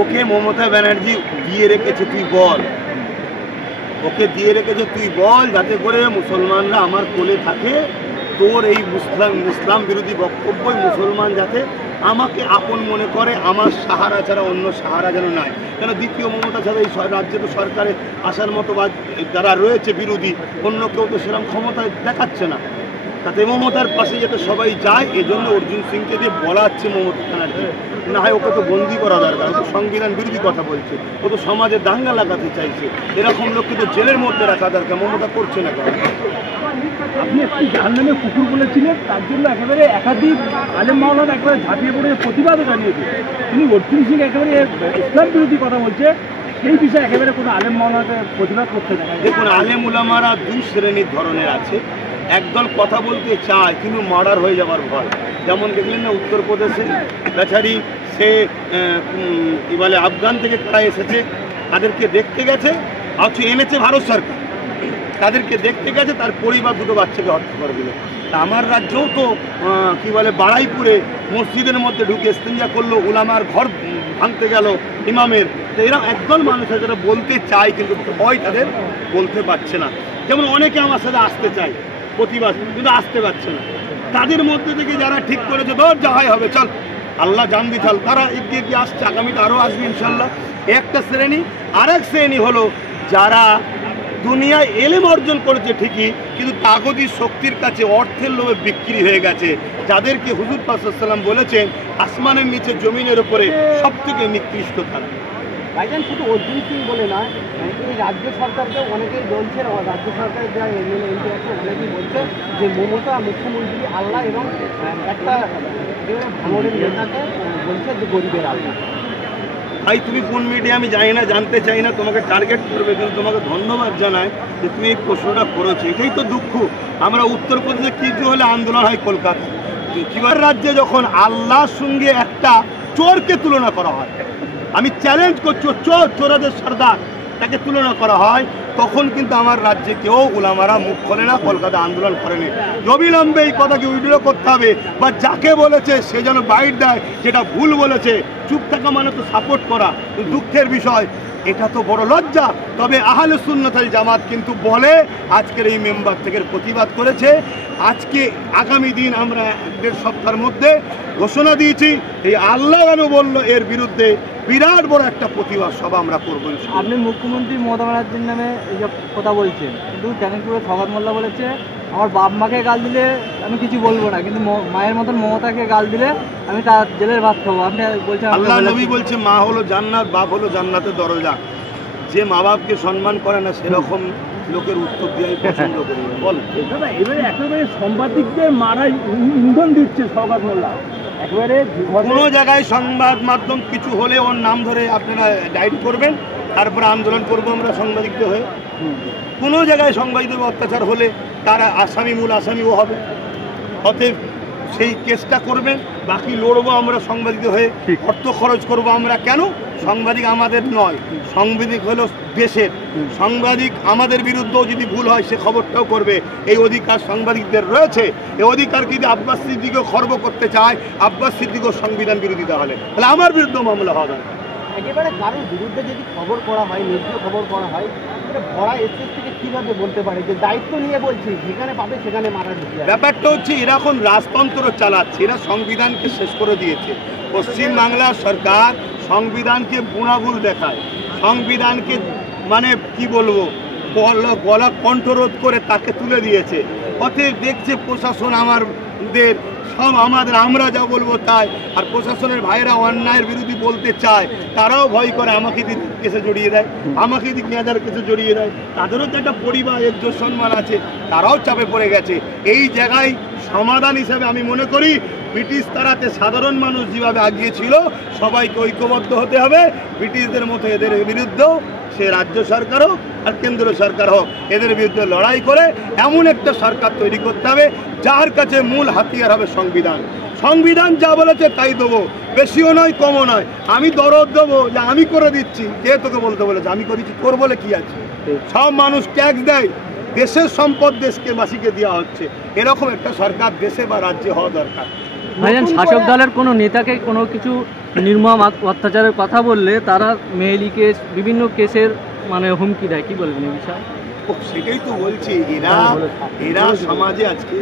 ওকে মমতা ব্যানার্জি দিয়ে রেখেছে, তুই বল, ওকে দিয়ে রেখেছে তুই বল, যাতে করে মুসলমানরা আমার কোলে থাকে। তোর এই ইসলাম বিরোধী বক্তব্যই মুসলমান যাতে আমাকে আপন মনে করে, আমার সাহারা ছাড়া অন্য সাহারা যেন নাই। কেন দ্বিতীয় মমতা ছাড়া এই রাজ্যে তো সরকারে আসার মতো বা যারা রয়েছে বিরোধী, অন্য কেউ তো সেরকম ক্ষমতা দেখাচ্ছে না। তাতে মমতার পাশে যাতে সবাই যায়, এজন্য অর্জুন সিংকে দিয়ে বলাচ্ছে মমতা ব্যানার্জি, না হয় ওকে তো বন্দি করা দরকার, ও তো সংবিধান বিরোধী কথা বলছে, ও তো সমাজে দাঙ্গা লাগাতে চাইছে, এরকম লোককে তো জেলের মধ্যে রাখা দরকার, মমতা করছে না কেন? আপনি একটি যার নামে কুকুর বলেছিলেন, তার জন্য একেবারে একাধিক আলেম মাওলানা একেবারে ঝাঁপিয়ে পড়ে প্রতিবাদও জানিয়েছে। তিনি অর্জুন সিং একেবারে ইসলাম বিরোধী কথা বলছে, সেই বিষয়ে একেবারে কোনো আলেম মাওলানাকে প্রতিবাদ করতে দেখা যায়। দেখুন, আলেম উলামারা দুই শ্রেণীর ধরনের আছে। একদল কথা বলতে চায় কিন্তু মার্ডার হয়ে যাবার ভয়। যেমন দেখলেন না উত্তরপ্রদেশে বেচারি, সে কি বলে আফগান থেকে কারা এসেছে, তাদেরকে দেখতে গেছে, অথচ এনেছে ভারত সরকার, তাদেরকে দেখতে গেছে, তার পরিবার দুটো বাচ্চাকে হত্যা করে দিল। তা আমার রাজ্যেও তো কি বলে বাড়াইপুরে মসজিদের মধ্যে ঢুকে ইস্তেঞ্জা করলো, উলামার ঘর ভাঙতে গেল ইমামের। তো এরকম একদল মানুষ আছে যারা বলতে চায় কিন্তু ভয় তাদের, বলতে পারছে না। যেমন অনেকে আমার সাথে আসতে চায় প্রতিবাদ, কিন্তু আসতে পারছে না। তাদের মধ্যে থেকে যারা ঠিক করেছে ধর যা হয় হবে, চল আল্লাহ জানবি চল, তারা এগিয়ে এগিয়ে আসছে, আগামীতে আরও আসবে ইনশাল্লাহ। একটা শ্রেণী। আরেক শ্রেণী হলো যারা দুনিয়ায় এলেম অর্জন করেছে ঠিকই, কিন্তু কাগজি শক্তির কাছে অর্থের লোভে বিক্রি হয়ে গেছে, যাদেরকে হুজুর পাক সাল্লাল্লাহু আলাইহি ওয়াসাল্লাম বলেছেন আসমানের নিচে জমিনের উপরে সব থেকে নিকৃষ্ট তারা। ভাইজান, শুধু অর্জুন সিং বলে না, এই রাজ্য সরকারকেও অনেকেই বলছে, রাজ্য সরকারের যারা এমএলএ এমপি আছে অনেকেই বলছে যে মমতা মুখ্যমন্ত্রী আল্লাহ, এবং একটা ভাঙড়ের নেতাকে বলছে যে গরিবের আল্লাহ। ভাই তুমি কোন মিডিয়া আমি জানি না, জানতে চাই না, তোমাকে টার্গেট করবে, কিন্তু তোমাকে ধন্যবাদ জানাই যে তুমি এই প্রশ্নটা করেছো। এটাই তো দুঃখ, আমরা উত্তরপ্রদেশে কিছু হলে আন্দোলন হয় কলকাতা, কিবার রাজ্যে যখন আল্লাহর সঙ্গে একটা চোরকে তুলনা করা হয়, আমি চ্যালেঞ্জ করছি, চোর, চোরাদের সর্দার, তাকে তুলনা করা হয়, তখন কিন্তু আমার রাজ্যে কেউ উলামারা মুখ খোলে না, কলকাতা আন্দোলন করেনি। অবিলম্বে এই কথাকে উইড্র করতে হবে, বা যাকে বলেছে সে যেন বাইট দেয় যেটা ভুল বলেছে। চুপ থাকা মানে তো সাপোর্ট করা, দুঃখের বিষয়, এটা তো বড় লজ্জা। তবে আহলে সুন্নাত ওয়াল জামাত কিন্তু বলে, আজকের এই মেম্বার থেকে প্রতিবাদ করেছে। আজকে আগামী দিন আমরা 1.5 সপ্তাহের মধ্যে ঘোষণা দিয়েছি, এই আল্লাহ কেন বললো এর বিরুদ্ধে বিরাট বড় একটা প্রতিবাদ সভা আমরা করবো। আপনি মুখ্যমন্ত্রী মমতা ব্যানার্জির নামে এইসব কথা বলছেন, কিন্তু চ্যানেলপুরে ফওয়াদ মোল্লা বলেছে আমার বাপ মাকে গাল দিলে আমি কিছু বলবো না, কিন্তু মায়ের মতন মমতাকে গাল দিলে আমি তার জেলের ভাত খাবো। আপনি বলছেন, আল্লাহ নবী বলছে মা হলো জান্নাত, বাপ হলো জান্নাতের দরজা। যে মা বাপকে সম্মান করে না সেরকম লোকের উত্তর দেওয়াই পছন্দ করি। বল দাদা, এবারে একেবারে সাংবাদিকদের মারাই ইন্ধন দিচ্ছে ফওয়াদ মোল্লা। একেবারে কোনো জায়গায় সংবাদ মাধ্যম কিছু হলে ওর নাম ধরে আপনারা ডায়েরি করবেন, তারপরে আন্দোলন করবো আমরা সাংবাদিকদের হয়ে। কোনো জায়গায় সাংবাদিকদের অত্যাচার হলে তারা আসামি, মূল আসামিও হবে। অতএব সেই কেসটা করবেন, বাকি লড়বো আমরা সাংবাদিকদের হয়ে, অর্থ খরচ করবো আমরা। কেন? সাংবাদিক আমাদের নয়, সাংবাদিক হলো দেশের। সাংবাদিক আমাদের বিরুদ্ধেও যদি ভুল হয় সে খবরটাও করবে, এই অধিকার সাংবাদিকদের রয়েছে। এই অধিকার যদি আব্বাস সিদ্দিকও খর্ব করতে চায়, আব্বাস সিদ্দিকও সংবিধান বিরোধিতা হলে তাহলে আমার বিরুদ্ধে মামলা হবে। একেবারে কারোর বিরুদ্ধে যদি খবর করা হয়, নির্দিষ্ট খবর করা হয়, ভরা এসএস থেকে কীভাবে বলতে পারে যে দায়িত্ব নিয়ে বলছি, যেখানে পাবে সেখানে মারার বিষয়? ব্যাপারটা হচ্ছে এরকম রাজতন্ত্র চালাচ্ছে, এরা সংবিধানকে শেষ করে দিয়েছে। পশ্চিমবাংলার সরকার সংবিধানকে বুনাগুল দেখায়, সংবিধানকে মানে কি বলবো গলা কণ্ঠরোধ করে তাকে তুলে দিয়েছে। অতএব দেখছে প্রশাসন আমাদের সব আমাদের, আমরা যা বলবো তাই। আর প্রশাসনের ভাইরা অন্যায়ের বিরোধী বলতে চায়, তারাও ভয় করে আমাকে দিদি কেসে জড়িয়ে দেয়, আমাকে দিদি মেয়াদার কেসে জড়িয়ে দেয়। তাদেরও তো একটা পরিবার, একজন সম্মান আছে, তারাও চাপে পড়ে গেছে। এই জায়গায় সমাধান হিসাবে আমি মনে করি ব্রিটিশ তারাতে সাধারণ মানুষ যেভাবে আগিয়েছিল, সবাইকে ঐক্যবদ্ধ হতে হবে। ব্রিটিশদের মতো এদের বিরুদ্ধেও সে রাজ্য সরকার হোক আর কেন্দ্র সরকার হোক, এদের বিরুদ্ধে লড়াই করে এমন একটা সরকার তৈরি করতে হবে যার কাছে মূল হাতিয়ার হবে সংবিধান। সংবিধান যা বলেছে তাই দেবো, বেশিও নয় কমও নয়। আমি দরদ দেবো যে আমি করে দিচ্ছি, কে তোকে বলতে বলেছে আমি করেছি, তোর বলে কি আছে? সব মানুষ ট্যাক্স দেয়, দেশের সম্পদ দেশকে বাসীকে দেওয়া হচ্ছে। এরকম একটা সরকার দেশে বা রাজ্যে হওয়া দরকার। ভাইজান, শাসক দলের কোনো নেতাকে কোনো কিছু নির্মম অত্যাচারের কথা বললে তারা মেয়েলি কেস, বিভিন্ন কেসের মানে হুমকি দেয়, কি বলবেন এই বিষয়ে? ও, সেটাই তো বলছি, এরা সমাজে আজকে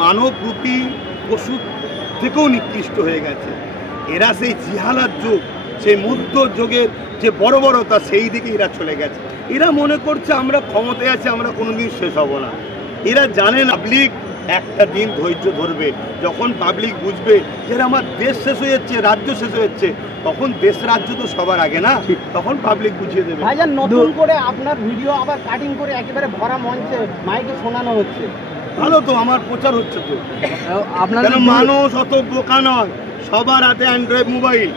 মানবরূপী পশু থেকেও নিকৃষ্ট হয়ে গেছে। এরা সেই জিহালাত যুগ, সেই মধ্য যুগের যে বর্বরতা, সেই দিকে এরা চলে গেছে। এরা মনে করছে আমরা ক্ষমতায় আছি, আমরা কোনোদিন শেষ হব না। এরা জানে না পাবলিক একটা দিন ধৈর্য ধরবে, যখন পাবলিক বুঝবে যে আমার দেশ শেষ হয়ে যাচ্ছে, রাজ্য শেষ হয়ে যাচ্ছে, তখন দেশ রাজ্য তো সবার আগে না, তখন পাবলিক বুঝিয়ে দেবে। ভাইজান, নতুন করে আপনার ভিডিও আবার কাটিং করে একেবারে ভরা মঞ্চে মাইকে শোনানো হচ্ছে, ভালো তো, আমার প্রচার হচ্ছে তো। আপনাদের কেন মানুষ অত বোকা নয়, সবার হাতে অ্যান্ড্রয়েড মোবাইল।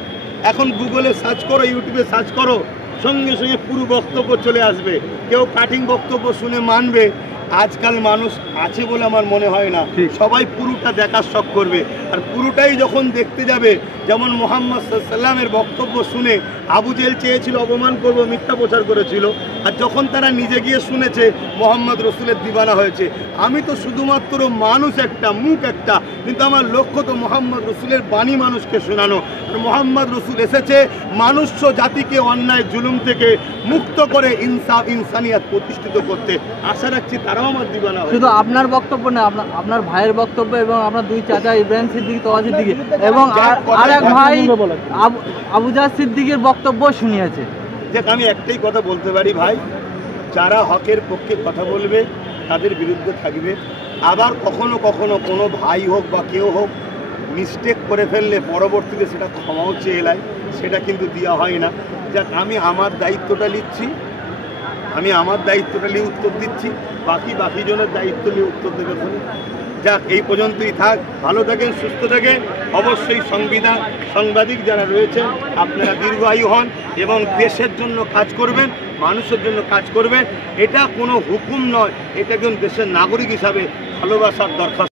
এখন গুগলে সার্চ করো, ইউটিউবে সার্চ করো, সঙ্গে সঙ্গে পুরো বক্তব্য চলে আসবে। কেউ কাটিং বক্তব্য শুনে মানবে, আজকাল মানুষ আছে বলে আমার মনে হয় না। সবাই পুরোটা দেখার শখ করবে, আর পুরোটাই যখন দেখতে যাবে, যেমন মুহাম্মদ সাল্লামের বক্তব্য শুনে আবু জেহেল চেয়েছিল অপমান করবো, মিথ্যা প্রচার করেছিল, আর যখন তারা নিজে গিয়ে শুনেছে মোহাম্মদ রসুলের দিবানা হয়েছে। আমি তো শুধুমাত্র মানুষ একটা, মুখ একটা, কিন্তু আমার লক্ষ্য তো মোহাম্মদ রসুলের বাণী মানুষকে শোনানো। আর মোহাম্মদ রসুল এসেছে মানুষ জাতিকে অন্যায় জুলুম থেকে মুক্ত করে ইনসাফ ইনসানিয়াত প্রতিষ্ঠিত করতে। আশা রাখছি তারাও আমার দিবানা হবে। শুধু আপনার বক্তব্য না, আপনার ভাইয়ের বক্তব্য এবং আপনার দুই চাচা ইব্রাহিম সিদ্দিকী, তোয়া সিদ্দিকী এবং আর এক ভাই আবু জাহর সিদ্দিকীর বক্তব্য শুনিয়েছে। দেখ, আমি একটাই কথা বলতে পারি ভাই, যারা হকের পক্ষে কথা বলবে তাদের বিরুদ্ধে থাকবে। আবার কখনো কখনো কোনো ভাই হোক বা কেউ হোক মিস্টেক করে ফেললে পরবর্তীতে সেটা ক্ষমাও চেয়ে এলাই, সেটা কিন্তু দেওয়া হয় না। যাক, আমি আমার দায়িত্বটা নিচ্ছি, উত্তর দিচ্ছি, বাকি জনের দায়িত্ব নিয়ে উত্তর দেবে। যাক, এই পর্যন্তই থাক। ভালো থাকেন, সুস্থ থাকেন। অবশ্যই সাংবাদিক যারা রয়েছেন আপনারা দীর্ঘায়ু হন এবং দেশের জন্য কাজ করবেন, মানুষের জন্য কাজ করবেন। এটা কোনো হুকুম নয়, এটা একজন দেশের নাগরিক হিসাবে ভালোবাসার দরকার।